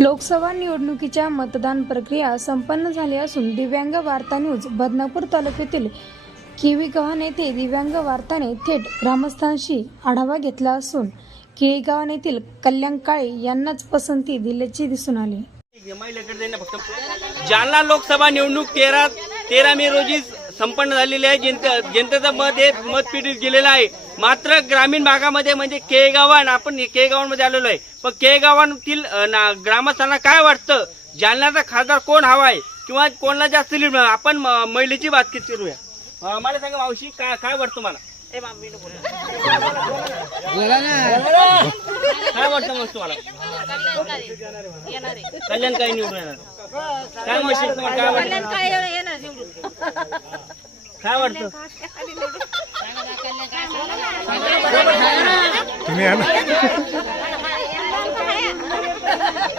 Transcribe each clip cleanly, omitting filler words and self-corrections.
लोकसभा निवडणुकीच्या मतदान प्रक्रिया संपन्न झाली असून दिव्यांग वार्ता न्यूज बदनापूर तालुक्यातील किळीगाव येथे दिव्यांग वार्ताने थेट ग्रामस्थांशी आढावा घेतला असून किळीगाव येथील कल्याण काळे यांनाच पसंती दिल्याचे दिसून आले। जालना लोकसभा निवडणूक 13 मे रोजी संपन्न झालेली आहे। जनतेचं मत हे मतपेटीत गेलेलं आहे। मात्र ग्रामीण भागामध्ये म्हणजे केळगावान आपण केळगावांमध्ये आलेलो आहे, पण केळगावांतील ग्रामस्थांना काय वाटतं, जालन्याचा खासदार कोण हवा आहे किंवा कोणाला जास्त लीड मिळणार, आपण महिलेची बातचीत करूया। मला सांगा मावशी, काय वाटतं मला? काय वाटतं मग तुम्हाला? कल्याण काय निवडून येणार? काय मावशी तुम्हाला काय वाटतं? तुम्ही या ना।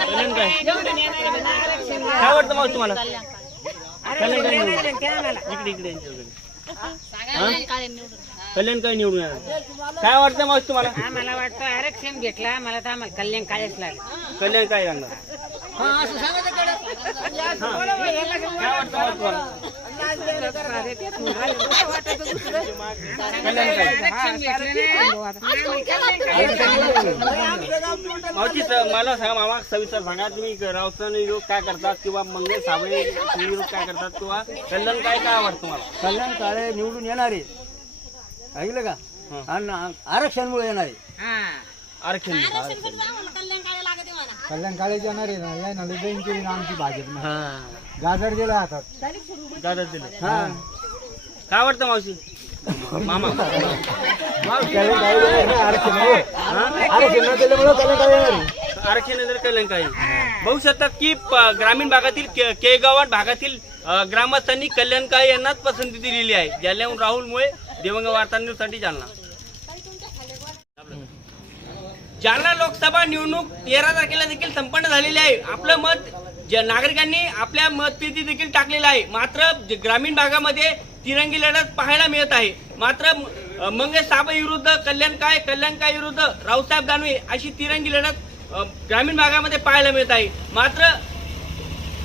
कल्याण काय वाटतं मग तुम्हाला? कल्याण काय निवडून इकडे कल्याण काय निवडून येणार? काय वाटतं मग तुम्हाला? मला वाटतं आरक्षण घेतला मला तर आम्हाला कल्याण काळच लागलं। कल्याण काय लागणार? काय वाटतं मग तुम्हाला? मला सांगा मामा, सविस्तर सांगा, तुम्ही रावसन विरोध काय करतात किंवा मंगल साबळे विरोध काय करतात किंवा कल्याण काय वाटतं तुम्हाला? कल्याण काळे निवडून येणार आहे, ऐकलं का? आणि आरक्षणमुळे येणार आहे। आरक्षण कल्याण काळे येणार आहे ना, या ना जैन केली ना आमची भाजप गाजर दिला हातात, दादा दिलं। काय वाटतं मावशी? मामा आरक्षण जर कल्याण काय बघू शकतात की ग्रामीण भागातील केळगाव भागातील ग्रामस्थांनी कल्याण काळे यांनाच पसंती दिलेली आहे। जालन्याहून राहुलमुळे दिव्यांग वार्ता न्यूजसाठी जालना। जालना लोकसभा निवडणूक 13 तारखेला देखील संपन्न झालेली आहे। आपलं मत नागरिकांनी आपल्या मतपेटी देखील टाकलेलं आहे। मात्र ग्रामीण भागामध्ये तिरंगी लढत पाहायला मिळत आहे। मात्र मंगेश साबळे विरुद्ध कल्याण काय विरुद्ध रावसाहेब दानवे अशी तिरंगी लढत ग्रामीण भागामध्ये पाहायला मिळत आहे। मात्र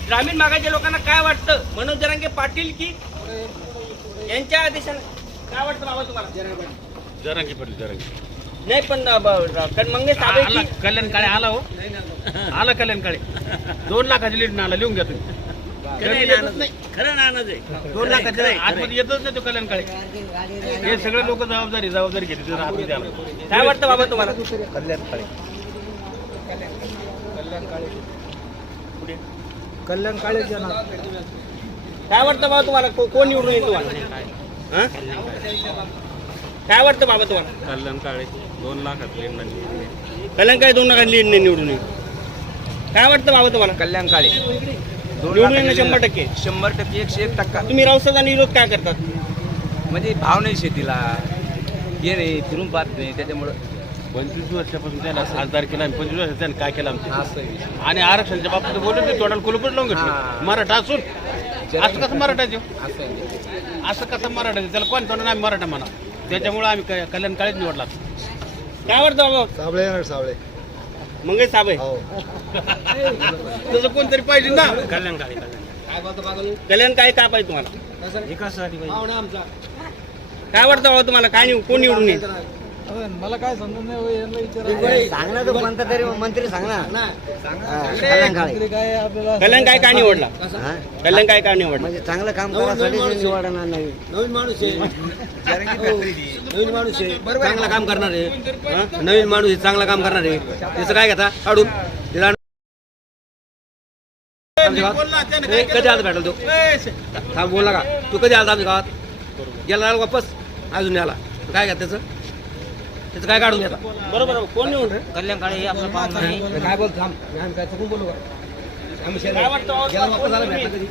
ग्रामीण भागाच्या लोकांना काय वाटतं, मनोज जरांगे पाटील की यांच्या आदेशाने काय वाटतं बाबा तुम्हाला? जरांगी पडली नाही पण मंगेश साबळे कल्याण काळे आला हो, आला कल्याण काळे 2 लाखाची लीड आला, लिहून घ्या तुम्ही। खरं नानच आहे, 2 लाखाची आतमध्ये येतच नाही तो कल्याण काळे। हे सगळे लोक जबाबदारी घेतली आतमध्ये आला। काय वाटतं बाबा तुम्हाला? कल्याण काळे काय वाटतं बाबा तुम्हाला? कोण निवडून येईल तुम्हाला? काय वाटतं बाबा तुम्हाला? कल्याण काळे 2 लाखात लीड नाही, कल्याण काळे 2 लाखात लीड नाही निवडून येईल। काय वाटतं बाबा तुम्हाला? कल्याण काळे निवडून येणं 100%, 100%, 101%। तुम्ही रावसाहेब विरोध काय करतात? म्हणजे भाव नाही शेतीला, हे नाही, फिरून पाहत नाही, त्याच्यामुळं 25 वर्षापासून त्याला खासदार केला आणि 25 वर्षात त्याने काय केलं आमचं? आणि आरक्षणच्या बाबतीत बोलत नाही, तोंडाला कुलूपच लावून घेतलं। मराठा असून असं कसं मराठा देऊ? असं कसं मराठा देऊ? त्याला कोण तोंडाने आम्ही मराठा म्हणा, त्याच्यामुळे आम्ही कल्याण काळेच निवडला। काय वाटतं बाबा? साबळे येणार, साबळे मंगेश साबळे तसं कोणतरी पाहिजे ना। कल्याण काय काय पाहिजे तुम्हाला? काय वाटतं बाबा तुम्हाला? काय कोण निवडून येईल? मला काय समजून नाही, सांगणार तो कोणता तरी मंत्री सांगणार काय आपल्याला कल्याण काय निवडला? कल्याण काय निवडला? म्हणजे चांगलं काम करायसाठी निवडणार नाही। नवीन माणूस आहे, चांगलं काम करणार आहे, नवीन माणूस आहे, चांगलं काम करणार आहे। त्याचं काय घेता काढून कधी आज भेटल तो? थांब बोलला का तू? कधी आज आमच्या गावात गेला वापस अजून याला काय घ्या त्याचं काय काढून घेता? बरोबर, कोण निवडून? कल्याण काळे हे आपलं पाहून नाही काय बोलतो? आम्ही काय चुकून बोलू का? आम्ही काय वाटतं गेला वापस आला भेटला कधी?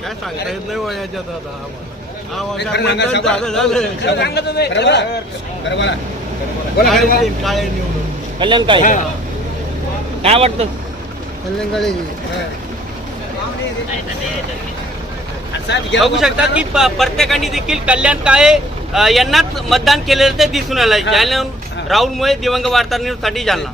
काय सांगता येत नाही वयाच्यात आता काळे निवडून कल्याण काय वाटतं? कल्याण काळे बघू शकता की प्रत्येकाने देखील कल्याण काळे यांनाच मतदान केलेलं ते दिसून आलंय। जालन्याहून राहुलमुळे दिव्यांग वार्ता न्यूज साठी जालना।